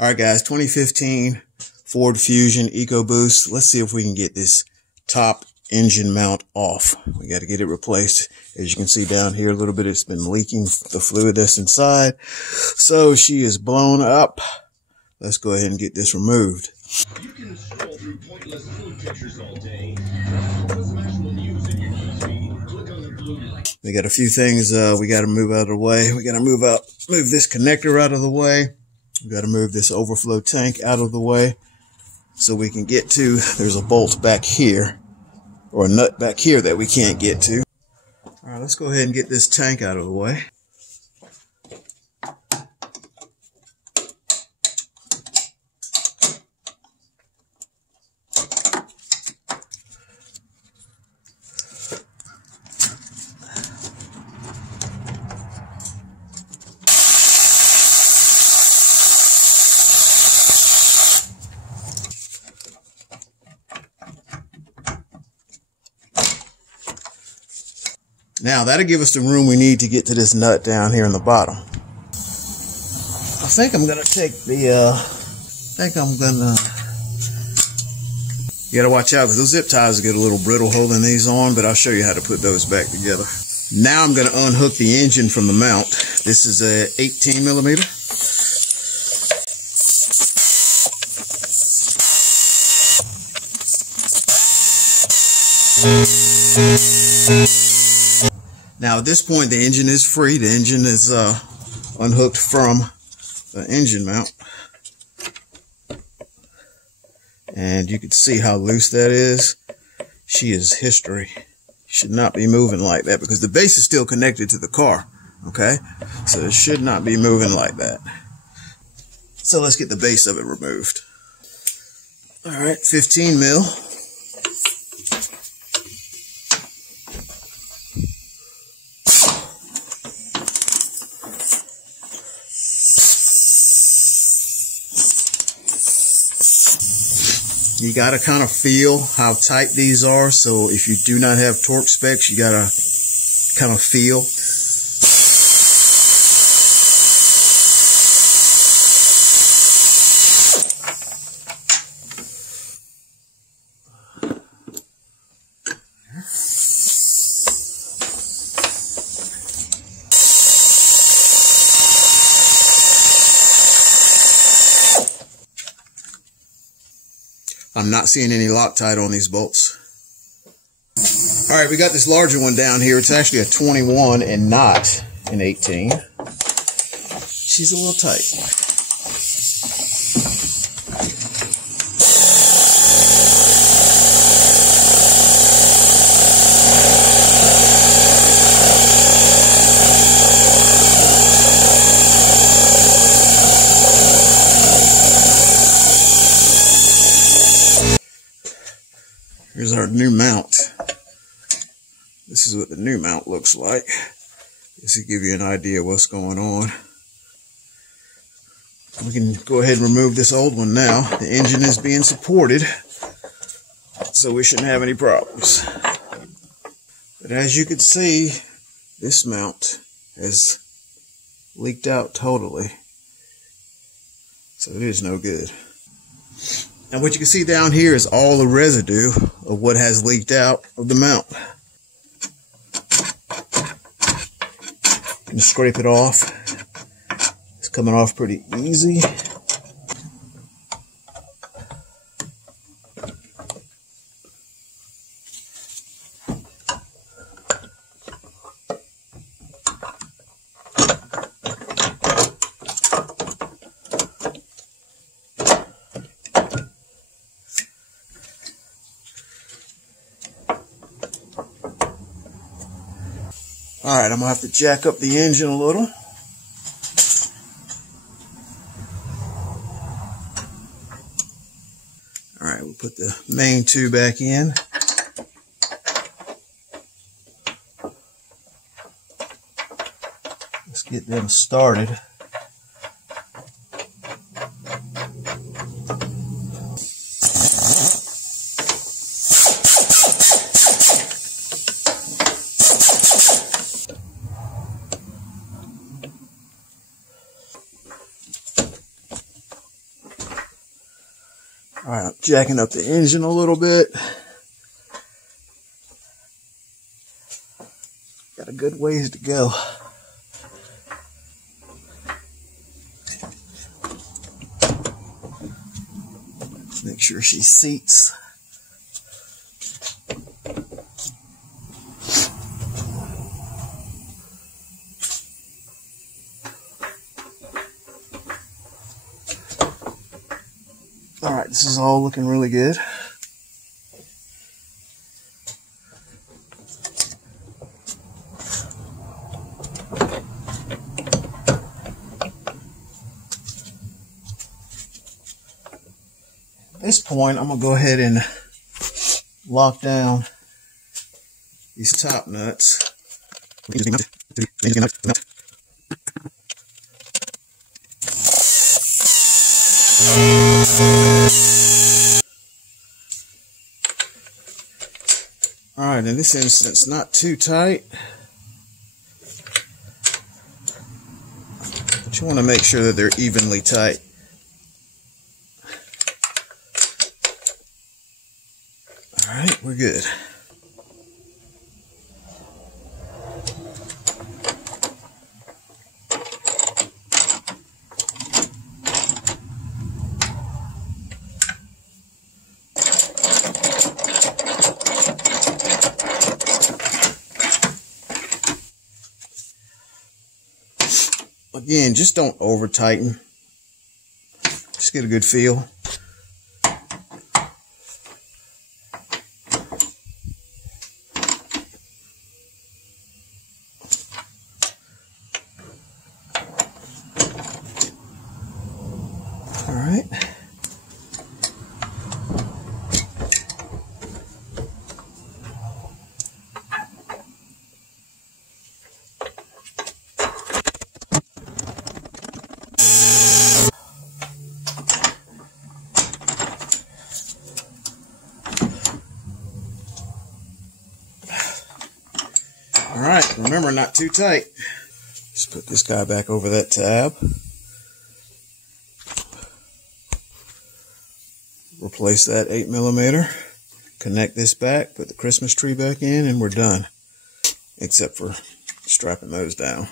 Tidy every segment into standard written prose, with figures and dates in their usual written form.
All right, guys, 2015 Ford Fusion EcoBoost. Let's see if we can get this top engine mount off. We got to get it replaced. As you can see down here, a little bit, it's been leaking the fluid that's inside. So she is blown up. Let's go ahead and get this removed. You can scroll through pointless food pictures all day. We got a few things we got to move out of the way. We got to move this connector out of the way. We got to move this overflow tank out of the way so we can get to, there's a bolt back here or a nut back here that we can't get to. All right, let's go ahead and get this tank out of the way. Now that'll give us the room we need to get to this nut down here in the bottom. I think I'm gonna take the, you gotta watch out because those zip ties get a little brittle holding these on, but I'll show you how to put those back together. Now I'm gonna unhook the engine from the mount. This is a 18 millimeter. Now at this point the engine is free. The engine is unhooked from the engine mount. And you can see how loose that is. She is history. Should not be moving like that because the base is still connected to the car. Okay? So it should not be moving like that. So let's get the base of it removed. Alright, 15 mil. You got to kind of feel how tight these are. So if you do not have torque specs, you got to kind of feel. I'm not seeing any Loctite on these bolts. All right, we got this larger one down here. It's actually a 21 and not an 18. She's a little tight. Here's our new mount. This is what the new mount looks like. This will give you an idea of what's going on. We can go ahead and remove this old one now. The engine is being supported, so we shouldn't have any problems. But as you can see, this mount has leaked out totally. So it is no good. And what you can see down here is all the residue of what has leaked out of the mount. You can scrape it off. It's coming off pretty easy. Alright, I'm going to have to jack up the engine a little. Alright, we'll put the main two back in. Let's get them started. All right, I'm jacking up the engine a little bit. Got a good ways to go. Make sure she seats. All right, this is all looking really good. At this point, I'm going to go ahead and lock down these top nuts. All right, in this instance, not too tight, but you want to make sure that they're evenly tight. All right, we're good. Again, just don't over tighten. Just get a good feel. All right. All right, remember, not too tight. Just put this guy back over that tab. Replace that 8mm. Connect this back, put the Christmas tree back in, and we're done. Except for strapping those down.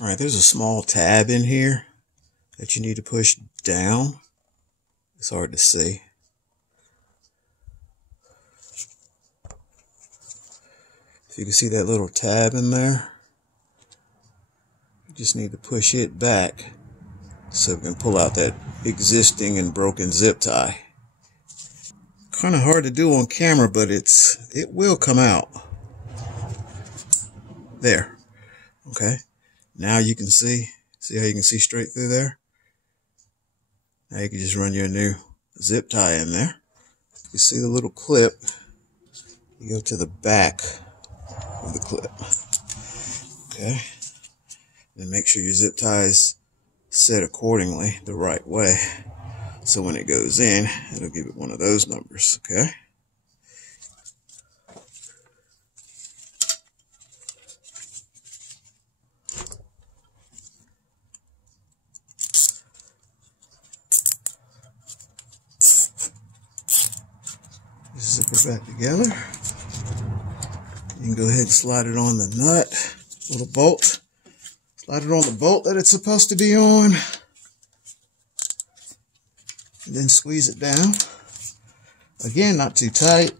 All right, there's a small tab in here that you need to push down. It's hard to see. If you can see that little tab in there, you just need to push it back so we can pull out that existing and broken zip tie. Kind of hard to do on camera, but it will come out. There. Okay. Now you can see how you can see straight through there? Now you can just run your new zip tie in there. You see the little clip, you go to the back of the clip. Okay. Then make sure your zip tie is set accordingly the right way. So when it goes in, it'll give it one of those numbers, okay? Zip it back together. You can go ahead and slide it on the nut, little bolt. Slide it on the bolt that it's supposed to be on. And then squeeze it down. Again, not too tight.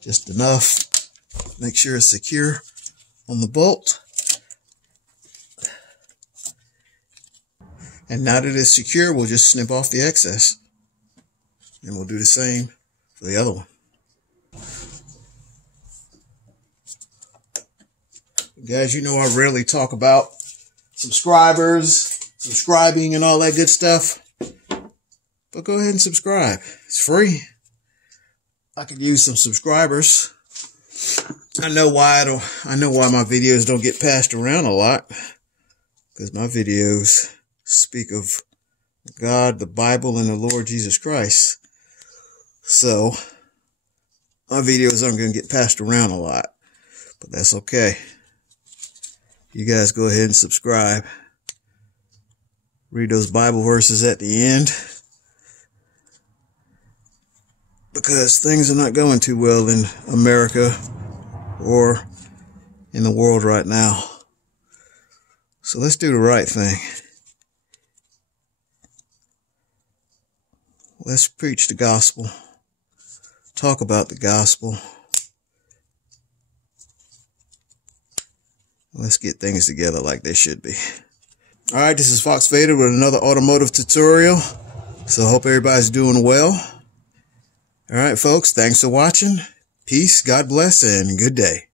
Just enough. Make sure it's secure on the bolt. And now that it's secure, we'll just snip off the excess. And we'll do the same for the other one. Guys, you know I rarely talk about subscribers, subscribing, and all that good stuff. But go ahead and subscribe. It's free. I could use some subscribers. I know why my videos don't get passed around a lot, because my videos speak of God, the Bible, and the Lord Jesus Christ. So my videos aren't going to get passed around a lot, but that's okay. You guys go ahead and subscribe. Read those Bible verses at the end, because things are not going too well in America or in the world right now. So let's do the right thing. Let's preach the gospel. Talk about the gospel. Let's get things together like they should be. All right, this is Fox Vader with another automotive tutorial. So I hope everybody's doing well. All right, folks, thanks for watching. Peace, God bless, and good day.